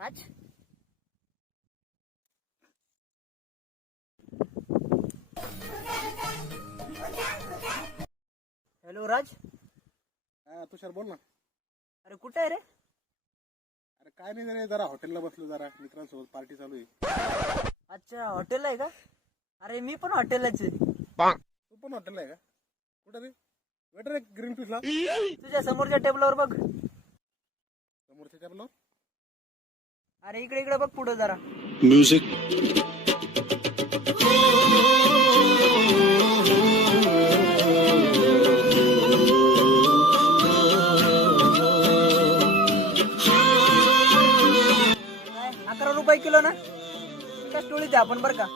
राज hello राज. हा तुषार बोल ना. अरे कुठे आहे रे? अरे काय नाही रे, जरा हॉटेलला बसलो, जरा मित्रांसोबत पार्टी चालू आहे. अच्छा हॉटेल आहे का? अरे मी पण हॉटेललाच आहे. तू पण हॉटेलला आहे का? कुठे रे? वेटर आहे ग्रीन पीसला तुझ्या समोरच्या टेबलवर बघ. समोरच्या टेबलवर. अरे इकडे इकडे बघ पुढे जरा. Music. काय 11 रुपये किलो ना? एका स्टोळीत आहे आपण बरं का.